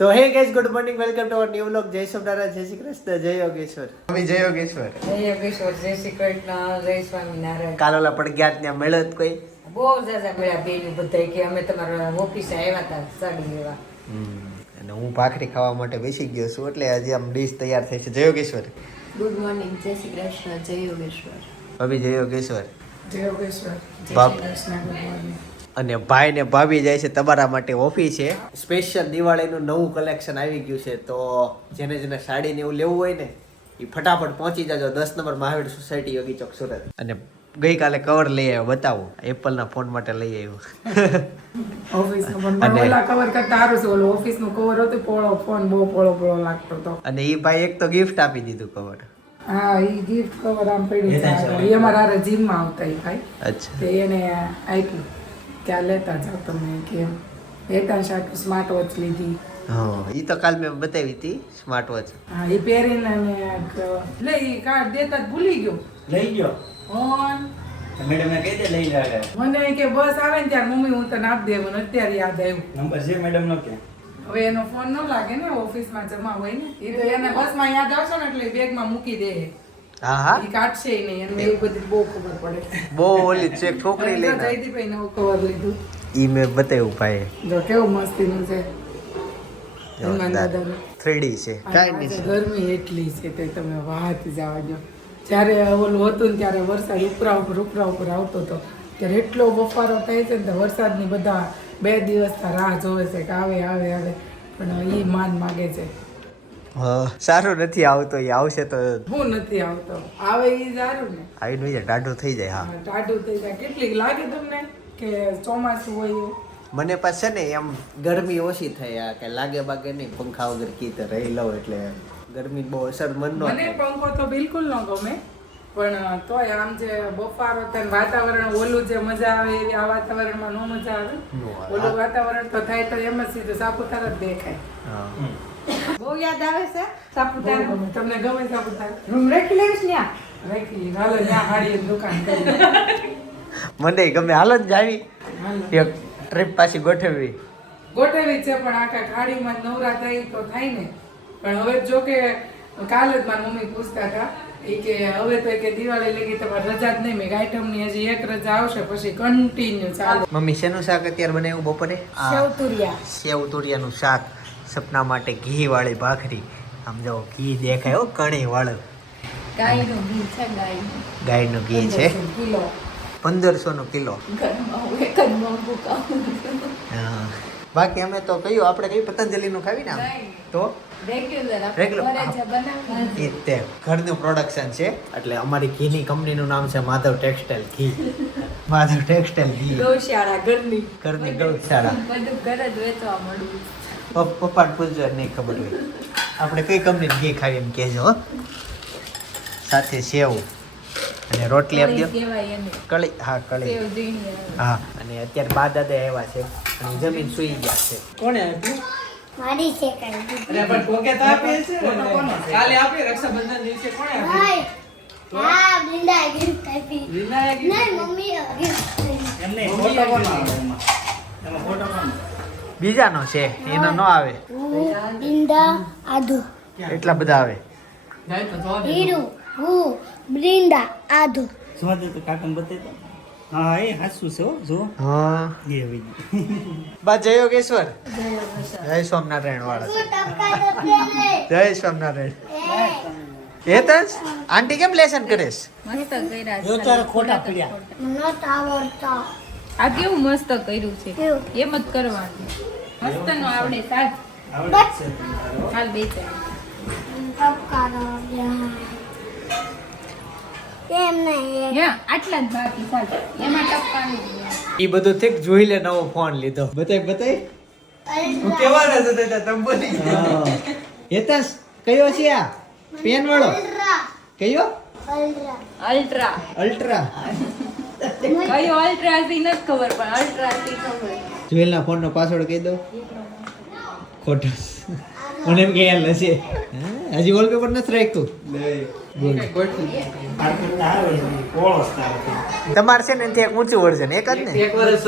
તો hey guys good morning welcome to our new vlog જય સોમનારાયણ જય શ્રી કૃષ્ણ જય યોગેશ્વર. અમે જય યોગેશ્વર. જય યોગેશ્વર જય શ્રી કૃષ્ણ જય સ્વામિનારાયણ કાલોલા પણ ગયા ત્યાં મળ્યો જ કોઈ. બહુ જાજા મળ્યા બેન બધાય કે અમે તમારા ઓફિસે આવ્યા હતા સાડી લેવા. અને હું ભાખરી ખાવા માટે બેસી ગયો છું એટલે હજી આમ ડીશ તૈયાર થઈ છે. જય યોગેશ્વર. ગુડ મોર્નિંગ જય શ્રી કૃષ્ણ જય યોગેશ્વર. ભાભી જય યોગેશ્વર. જય યોગેશ્વર બાપ. કૃષ્ણ ગુડ મોર્નિંગ અને ભાઈ ને ભાભી જાય છે તમારા માટે ઓફિસ છે. સ્પેશિયલ દિવાળીનું નવું કલેક્શન આવી ગયું છે તો જેને જેને સાડી ને એવું લેવું હોય ને એ ફટાફટ પહોંચી જાજો દસ નંબર મહાવીર સોસાયટી યોગી ચોક સુરત. અને ગઈકાલે કવર લઈ આવ્યો બતાવું એપલના ફોન માટે લઈ આવ્યો. ઓફિસનું પણ અને- કવર કરતા સારું છે ઓલું ઓફિસનું કવર હતું પોળો ફોન બહુ પોળો પોળો લાગતો હતો. અને એ ભાઈ એક તો ગિફ્ટ આપી દીધું કવર હા એ ગિફ્ટ કવર આમ પડ્યું. એ અમારા હારે જીમમાં આવતા એ ભાઈ. અચ્છા. તે એને આપ્યું. કે આ લેતા જાઓ તમે કે એટા શાક સ્માર્ટ વોચ લીધી. હા એ તો કાલ મેં બતાવી હતી સ્માર્ટ વોચ. હા એ પહેરીને અને લે એ કાર્ડ દેતા જ ભૂલી ગયો. લઈ ગયો? ફોન. મેડમ ને કહી દે લઈ લે મને કે બસ આવે ને ત્યારે મમ્મી હું તને આપી દે મને અત્યારે યાદ આવ્યું. નંબર છે મેડમ નો કે? હવે એનો ફોન ન લાગે ને ઓફિસમાં જમા હોય ને એ તો એને બસમાં યાદ આવશે ને એટલે બેગમાં મૂકી દે. હા હા એ કાઢશે નહીં એને એવું બધી બહુ ખબર પડે. બહુ ઓલી છે છોકરી લઈને. જયદીપભાઈ નવું કવર લીધું. ઈ મેં બતાવ્યું ભાઈ જો કેવું મસ્તીનું છે. થ્રીડી છે. કાંઈ નહીં ગરમી એટલી છે તે તમે વાત જવા દો જ્યારે ઓલું હતું ને ત્યારે વરસાદ ઉપરા ઉપર ઉપરા ઉપર આવતો હતો. ત્યારે એટલો બફારો થાય છે ને વરસાદ વરસાદની બધા બે દિવસ રાહ જોવે છે કે આવે આવે આવે. પણ એ માન માગે છે. સારું નથી આવતો એ આવશે તો હું નથી આવતો. આવે એ સારું ને? આવીને બીજા ટાઢું થઈ જાય હા. ટાઢું થઈ જાય. કેટલીક લાગે તમને કે ચોમાસું હોય મને પાસે ને એમ ગરમી ઓછી થઈ આ કે લાગે બાગે નહીં. પંખા વગર કીતે રહી લઉં એટલે ગરમી બહુ અસર મન નો મને પંખો તો બિલકુલ ન ગમે પણ તોય આમ જે બફારો થાય ને વાતાવરણ ઓલું જે મજા આવે એવી આ વાતાવરણમાં નો મજા આવે. ઓલું વાતાવરણ તો થાય તો એમ જ સીધું સાપુતારા જ દેખાય. હા. બહુ યાદ આવે છે સાપુતારા? તમને ગમે સાપુતારા? રૂમ રાખી લેવીશ ને રાખી હાલો ત્યાં હાડી દુકાન મને ગમે. હાલો જ જાવી. એક ટ્રીપ પાછી ગોઠવવી. ગોઠવી છે પણ આખા ખાડીમાં નવરા થાય તો થાય ને. પણ હવે જો કે કાલ જ મારા મમ્મી પૂછતા હતા ઈ કે હવે તો કે દિવાળી લગી તમારે રજા જ નહીં. મેં આઈટમની હજી એક રજા આવશે પછી કન્ટિન્યુ ચાલુ. મમ્મી શેનું શાક અત્યારે બનાવ્યું બપોરે? સેવ તુરિયા સેવ તુરિયાનું શાક. સપના માટે ઘી વાળી ભાખરી. આમ જો ઘી દેખાય હો કણી વાળું ગાયનું ઘી છે ગાયનું. ઘી છે. કિલો. પંદરસો નો કિલો. બાકી અમે તો કહ્યું આપણે કઈ પતંજલિનું ખાવી ને તો? રેગ્યુલર ઘરનું પ્રોડક્શન છે. એટલે અમારી ઘીની કંપનીનું નામ છે માધવ ટેક્સટાઇલ ઘી. માધવ ટેક્સટાઇલ ઘી. ગૌશાળા ઘરની. ઘરની ગૌશાળા. બધું ઘર જ વેચવા મળ્યું. પપ્પાને પૂછજો નહીં ખબર હોય. આપણે કઈ કંપની ઘી ખાવી એમ કહેજો સાથે સેવ અને રોટલી આપી દો કળી હા કળી. હા અને અત્યારે બા દાદા આવ્યા છે અને જમીન સુઈ ગયા છે. કોણે આપ્યું? મારી છે કઈ અરે પણ કોકે તો આપે છે કાલે આપે રક્ષાબંધન દિવસે કોણે આપી હાય. હા, બિંદાએ gift આપી. રીનાએ નહીં, મમ્મીએ gift આપી. ફોટો કોનો આવે એમાં? એમાં ફોટો કોનો? બીજાનો છે એનો ન આવે. બિંદા, આદુ. એટલા બધા આવે. હીરુ, હું, બિંદા, આદુ. જોવા દે તો કાર્ટૂન બતાવી હા એ હાસું છે હો જો હા. એ હવે. બા જય યોગેશ્વર. જય સ્વામિનારાયણ વાળા. જય સ્વામિનારાયણ. એ. આંટી કેમ લેસન કરેશ મસ્ત કર્યા જો તારે ખોટા પડ્યા. નહોત આવડતા. આ કેવું મસ્ત કર્યું છે? એમ જ કરવાનું. મસ્ત નો આવડે સાજ. હાલ બે ચાર ટપકા રહ્યા. એમ નહીં, યા આટલા જ બાકી સાજ એમાં ટપકાનું જ નહીં. ઈ બધું થીક જોઈ લે નવો ફોન લીધો. બતાય બતાય. હું કેવાના તો હતા તમે બોલી હેતસ કયો છે આ? પેન વાળો? કયો? અલ્ટ્રા. અલ્ટ્રા. અલ્ટ્રા. કયો અલ્ટ્રા થી નથી ખબર પણ અલ્ટ્રા થી ખબર. જોયેલના ફોનનો પાસવર્ડ કહી દો ખોટો. મને એમ કે નથી. હશે હે? હજી વોલપેપર નથી રાખ્યું? જ. તમારે છે ને એક ઊંચું વર્ઝન એક જ ને? એક વર્ષ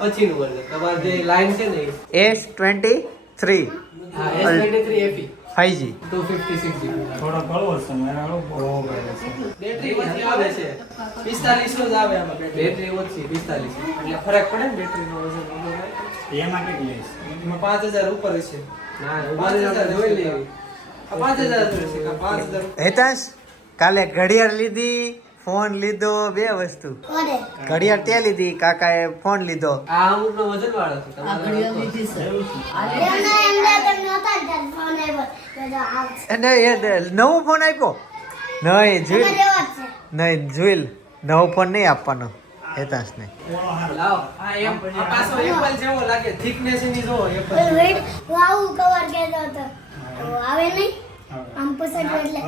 પછીનું વર્ઝન તમારે જે લાઈન છે ને એસ ટ્વેન્ટી થ્રી હા S23 FE ફાઈવ જી 256 થોડો કળવો છે મારા લોકો બહુ ગળે છે. બેટરી ઓછી આવે છે. 45 જ આવે આમાં બેટરી ઓછી 45 એટલે ફરક પડે ને બેટરીનો વજન એમાં કેટલી છે? એમાં 5000 ઉપર છે ના 5000 જોઈ લેવી. આ 5000 છે કે 5000 હેતાંશ કાલે ઘડિયાળ લીધી ફોન લીધો બે વસ્તુ. ઘડિયાળ તે લીધી કાકાએ ફોન લીધો. આ વજન વાળો અને એ નવો ફોન આપ્યો? નહીં જેવો નહીં જોઈલ નવો ફોન નહીં આપવાનો. હેતાંશને લાવ. આ એમ. આ પાછો એપલ જેવો લાગે. થિકનેસની જો એપલ વેટ આવું કવર કહેતો હતો. તો આવે નહીં? આમ પસંદ એટલે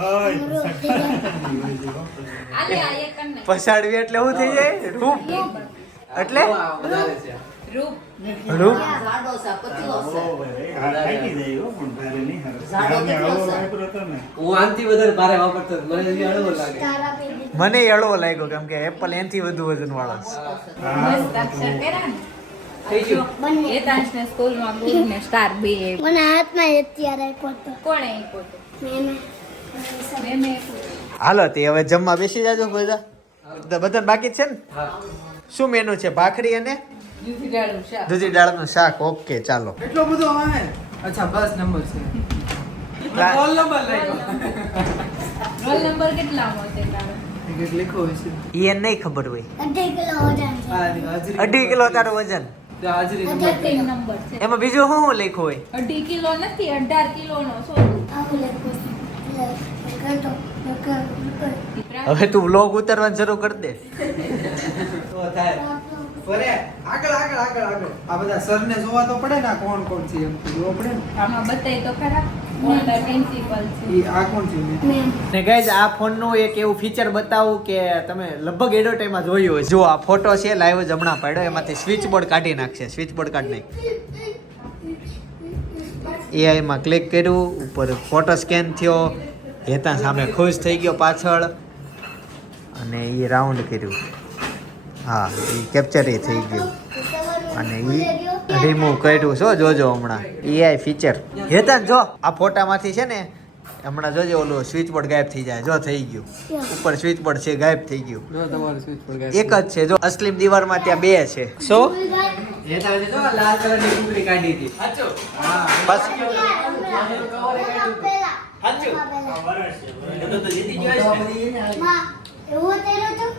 ને પછાડવી એટલે શું થઈ જાય? રૂપ એટલે? વધારે છે. રૂપ. મને એળવો લાગ્યો કેમ કે એપલ એનથી વધુ વજન વાળો. હાલો તે હવે જમવા બેસી જાજો બધા. તો બધા બાકી છે ને? શું મેનુ છે? ભાખરી અને દૂધી દાળનું શાક. ઓકે ચાલો. એટલો બધો આવે? અચ્છા બસ નંબર છે. રોલ નંબર રોલ નંબર એને નહીં ખબર હોય. અઢી કિલો તારું વજન. તો હાજરી નંબર અઢાર નંબર છે. એમાં બીજું શું શું લખ્યું હોય? અઢી કિલો નથી અઢાર કિલો નો. હવે તું વ્લોગ ઉતારવાનું શરૂ કરી દે. તો થાય. ફરે. આગળ આગળ આગળ આગળ. આ બધા સરને જોવા તો પડે ને આ કોણ કોણ છે એમ જોવા પડે ને. આમાં બતાય તો ખરા. છે. આ કોણ છે મેં? મેં. ને ગાઈઝ આ ફોનનું એક એવું ફીચર બતાવું કે તમે લગભગ એડવર્ટાઈઝમાં જોયું હોય જો આ ફોટો છે લાઈવ જ હમણાં પડ્યો. એમાંથી સ્વિચ બોર્ડ કાઢી નાખશે. સ્વિચ બોર્ડ કાઢી નાખ. એઆઈમાં ક્લિક કર્યું. ઉપર ફોટો સ્કેન થયો. હેતા સામે ખુશ થઈ ગયો પાછળ. અને એ રાઉન્ડ કર્યું. હા એ કેપ્ચર એ થઈ ગયું. અને એ રિમૂવ કર્યું છો જોજો હમણાં. એઆઈ ફીચર હેતાન જો. આ ફોટામાંથી છે ને હમણાં જોજો ઓલું સ્વિચ બોર્ડ ગાયબ થઈ જાય. જો થઈ ગયું. ઉપર સ્વિચ બોર્ડ છે ગાયબ થઈ ગયું. એક જ છે જો. અસલીમ દીવારમાં ત્યાં બે છે. સો? બસ. પેલા એવું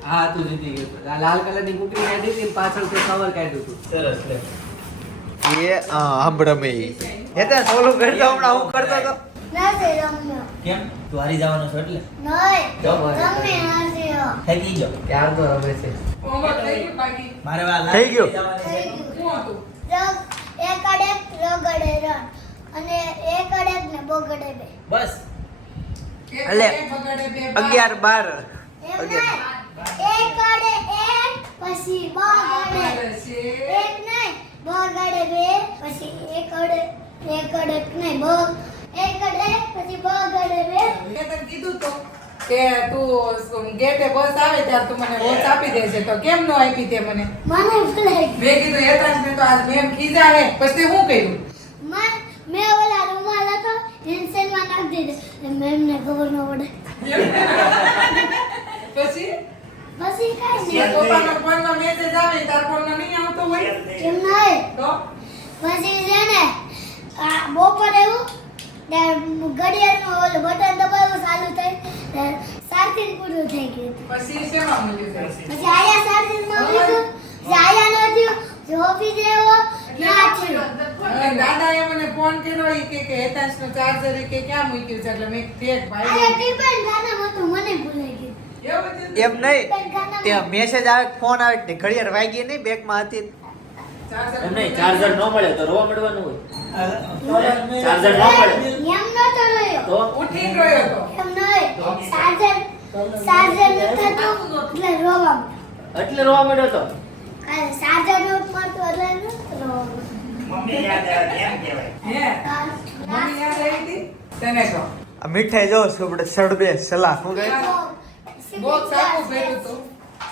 હા તું જીતી ગયો આ લાલ કલરની કુકરી કાઢી હતી પાછળ તો કવર કાઢ્યું હતું સરસ લે. એ સાંભળમે હેતાન ઓલું કરતો હમણાં હું કરતો તો. નથી રમ્યો. કેમ? તું હારી જવાનો છો એટલે? નહીં તમે નથી રમ્યો. થઈ ગયો ક્યાં તો રમે છે. હોમવર્ક થઈ ગયું બાકી. મારે વા થઈ ગયું. થઈ ગયું. શું હતું? રગ એક અડેક રગડે રણ અને એક અડેક ને બગડે બે. બસ. એટલે એક બગાડે બે બાર. અગિયાર બાર. એક અડે એક પછી બ બગાડે. એક નહીં બગડે બે પછી એક અડે એક અડે નહીં બ એક અડે પછી બગડે બે. મેં તને કીધું તો કે તું ગેટે બસ આવે ત્યારે તું મને વોચ આપી દેજે. તો કેમ નો આપી તે મને? મને મેં કીધું એકાંશ મેં તો આજ મેમ ખીજા હે. પછી હું કર્યું? મન મેં ઓલા રૂમાલ હતો પેન્સિલમાં નાખી દીધો. મેમને ખબર ન પડે. પછી? પછી કાંઈ એ નહીં પપ્પાનો ફોનમાં મેસેજ આવે તાર ફોનમાં નહીં આવતો હોય? કેમ નહીં. તો? પછી છે ને આ બપોર એવું ઘડિયાળનું ઓલું બટન દબાવ્યું ચાલુ થઈ ચાર્જિંગ પૂરું થઈ ગયું. પછી શેમાં મળ્યું પછી. આયા ચાર્જિંગમાં મૂક્યું જે આયા ન થયું જે ઓફિસ ના હવે દાદાએ મને ફોન કર્યો કે કે હેતાંશનો ચાર્જર ઈ કે ક્યાં મૂક્યું છે? એટલે મેં ઠેક ભાઈ ટીપન ખાનામાં મને ભૂલાઈ? એમ નહીં. ત્યાં મેસેજ આવે ફોન આવે ને ઘડિયાળ વાગી નહીં બેગમાં હતી એમ નહીં ચાર્જર ન મળે તો રોવા મળવાનું હોય. ચાર્જર ન મળે. એમ નતો રહ્યો. તો? ઉઠી ગયો તો. એમ નહીં ચાર્જર ચાર્જર ન થતું એટલે રોવા એટલે રોવા મળ્યો તો? ચાર્જર નહોતું મળતું એટલે રોવા મમ્મી યાદ આવે કેમ કહેવાય? હે? મમ્મી યાદ આવી હતી? તને તો આ મીઠાઈ જો સુબડે સડબે સલાહ શું કહે? બોક્સ આખું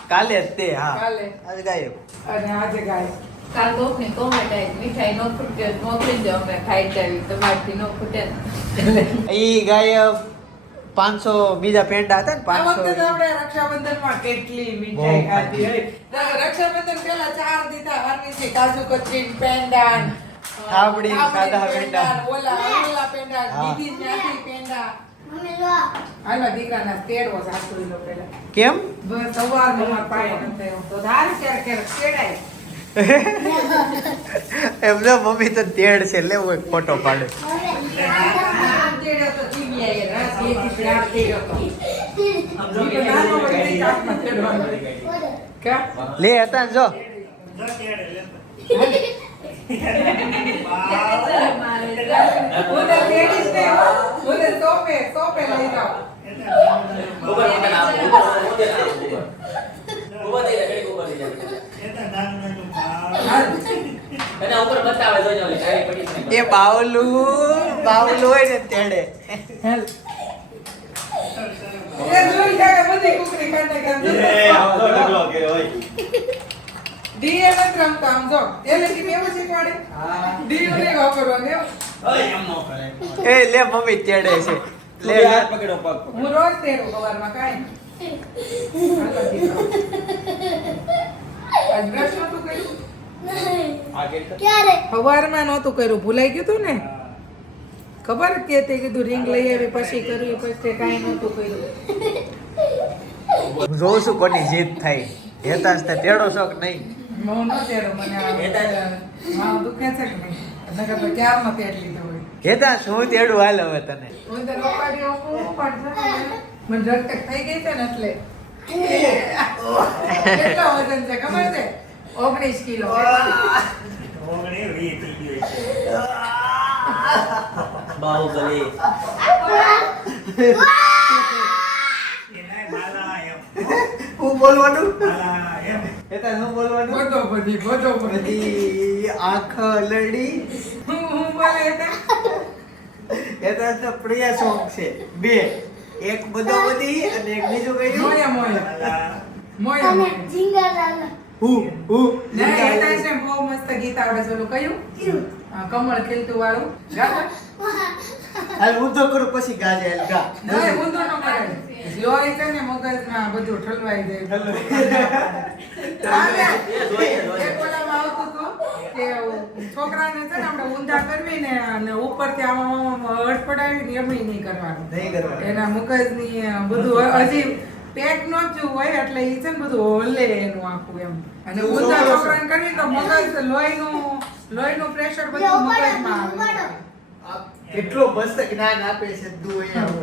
કાલે તે હા. કાલે. આજ ગાયબ. અને આજે ગાય કાલ કોકની કોમેન્ટ આવી મીઠાઈ નો ખૂટે મોકલી દો અમે ખાઈ જાવી તમારથી નો ખૂટે. ઈ ગાય પાંચસો બીજા પેંડા હતા ને પાંચસો રક્ષાબંધનમાં કેટલી મીઠાઈ ખાધી હોય. રક્ષાબંધન પેલા ચાર દીધા કાજુ કતરી પેંડા થાબડી, થાબડી સાદા પેંડા. ઓલા ઓલા પેંડા દીદી ત્યાંથી પેંડા. મમ્મી દીકરાના તેડવો સાસુડીનો પેલા કેમ? બસ સવારમાં મારા પાયે તો ધારે ક્યારેક ક્યારેક તેડાય. એમ મમ્મી તો તેડ છે લેવો એક ફોટો પાડે? લે હતા જો. હું. તો તેડીશ ને, સોપે સોપે લઈ આવો, આવો. એના ઉપર બતાવે જોજો પડી એ બાવલું બાવલું હોય ને તેડે. એ જોઈ જાય બધી કુકરી કાઢે કાઢે. ડી એ નથી રમતો આમ જો. એને કેમ એવું શીખવાડે? ડી ને વાપરવાનું એવું. એ લે મમ્મી તેડે છે. લે લે. હું રોજ તેડું સવારમાં કાંઈ નહોતું કર્યું? ક્યારે? સવારમાં નહોતું કર્યું ભૂલાઈ ગયું તું ને? ખબર કે તે કીધું રિંગ લઈ આવી પછી કર્યું પછી કાંઈ નહોતું કર્યું. જોઉં છું કોની જીત થાય. હેતાંશ તે તેડો શોખ નહીં. હું ન તેડું મને મારું દુખે છે કે નહીં? નકર તો ક્યારમાં તેડ લીધો હોય? હેતાંશ હું તેડું હાલ હવે તને. હું તો રોપાડી ઓપું પણ મને રકટક થઈ ગઈ છે ને એટલે. કેટલો વજન છે ખબર છે? ઓગણીસ કિલો. બાહુબલી. હું બોલવાનું હેતાંશ હું બોલવાનું બધો બધી બધો. બધી આંખ લડી. હું હું બોલે એ તો તો પ્રિય સોંગ છે. બે. એક બધો બધી અને એક બીજું કઈ મોયા મોયા. મોયા અને મોયા. હું હું. ના, એ તો છે બહુ મસ્ત ગીત આવડે છે ઓલું કયું? આ કમળ ખીલતું વાળું. ગાતા? હાલ હું તો કરું પછી ગાજે હાલ ગા. ના એ ઊંધો ન કરે લોહી છે ને મગજમાં બધું ઠલવાઈ જાય. આને એ જોઈએ, જોઈએ. એક ઓલામાં આવતું હતું કે છોકરાને છે ને આપણે ઊંધા કરવી ને અને ઉપરથી આમ આમ આમ ને એમય નહીં કરવાનું. એના મગજની બધું હજી પેટ નો જ હોય એટલે ઈ છે ને બધું હોલે એનું આખું એમ. અને ઊંધા છોકરાને કરવી તો મગજ લોહીનું લોહીનું પ્રેશર બધું મગજમાં આવે. કેટલો મસ્ત જ્ઞાન આપે છે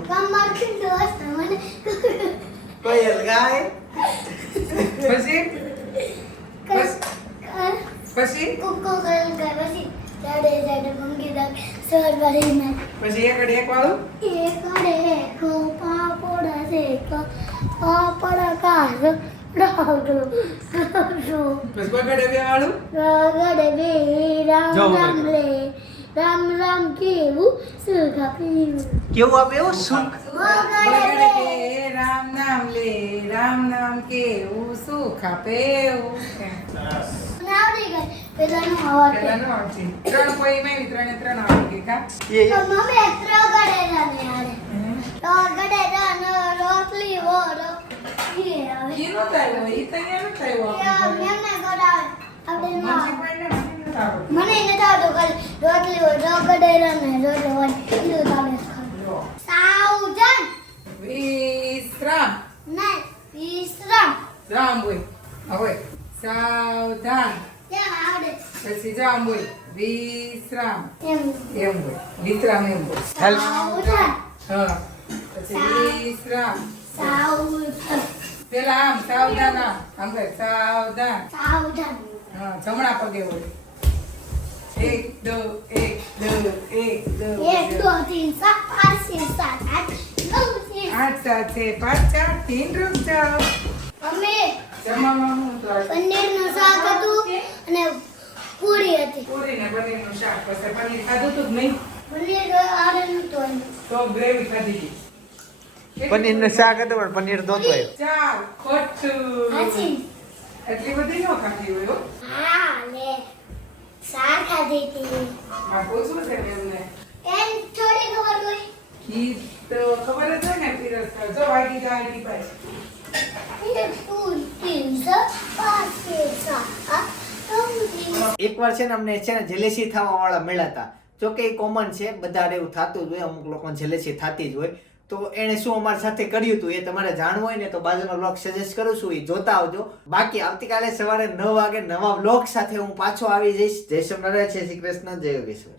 કમર મને કોયલ ગાય પછી પછી કુક્કો કરેલ કે પછી જાડે જાડે મંગી દા સર ભરી મેં પછી એકડ એક વાળું એક રે કો પાપોડા સે કો પાપોડા કા રાગડો રાગડો પછી બગડે બે વાળું રાગડે બે રામ રામ. રે રામ રામ કેવું સુખા કેવું બગડે રામ નામ લે રામ નામ કેવું સુખ આપે એવું. પેલાનું આવડે. પેલા નો આવતી ત્રણ કોઈ મેં ત્રણે ત્રણ આવડી ગઈ કા? મમ્મી એત્રો ગડેલા ને આરે તો ગડેલા નો રોટલી વો રો ઈ આવે. ઈ નો થાય ઈ તો નો થાય યા મેમને ગડાવે આપણે ના. મને રોટલી ગડેલા ને રોટલી આવડે છે ખાલી. સાવધાન વિશ્રામ નહીં વિશ્રામ રામ બોલ હવે સાવધાન ત્યાં આવડે પછી જામ બોલ વિશ્રામ એમ બોલ વિશ્રામ એમ બોલ હા પછી વિશ્રામ પેલા આમ સાવધાન આમ આમ કર સાવધાન સાવધાન હા જમણા પગે બોલ એક દો એક દો એક દો એક દો તીન સાત પાંચ છ સાત આઠ આઠ સાત છે પાંચ ચાર તીન રૂપ જાઓ મમ્મી જમવામાં હું તો આ પનીરનું શાક હતું અને પૂરી હતી. પૂરી ને પનીરનું શાક પછી પનીર ખાધું તું જ નહીં? પનીર આરે નતું તો ગ્રેવી ખાધી હતી પનીર? નું શાક હતું પણ પનીર નહોતું આવ્યું. ચાર ખોટું. હાચી. એટલી બધી નો ખાધી હોય હા. લે. શાક ખાધી હતી આ પૂછવું છે ને એમને. એમ થોડી ખબર હોય. ઈ તો ખબર જ હોય ને પીરસ જો વાગી જાય ઈ પાસે એક two તીન ચાર પાંચ છ સાત આઠ નવ દસ એકવાર છે ને અમને છે ને જેલેસી થવા વાળા મળ્યા હતા. જો કે કોમન છે બધા એવું થતું જ હોય, અમુક લોકોને જેલેસી થતી જ હોય. તો એણે શું અમારી સાથે કર્યું હતું એ તમારે જાણવું હોય ને, તો બાજુનો બ્લોગ સજેસ્ટ કરું છું, એ જોતા આવજો. બાકી આવતીકાલે સવારે નવ વાગે નવા બ્લોગ સાથે હું પાછો આવી જઈશ. જય સોમનારાયણ જય શ્રી કૃષ્ણ, જય યોગેશ્વર.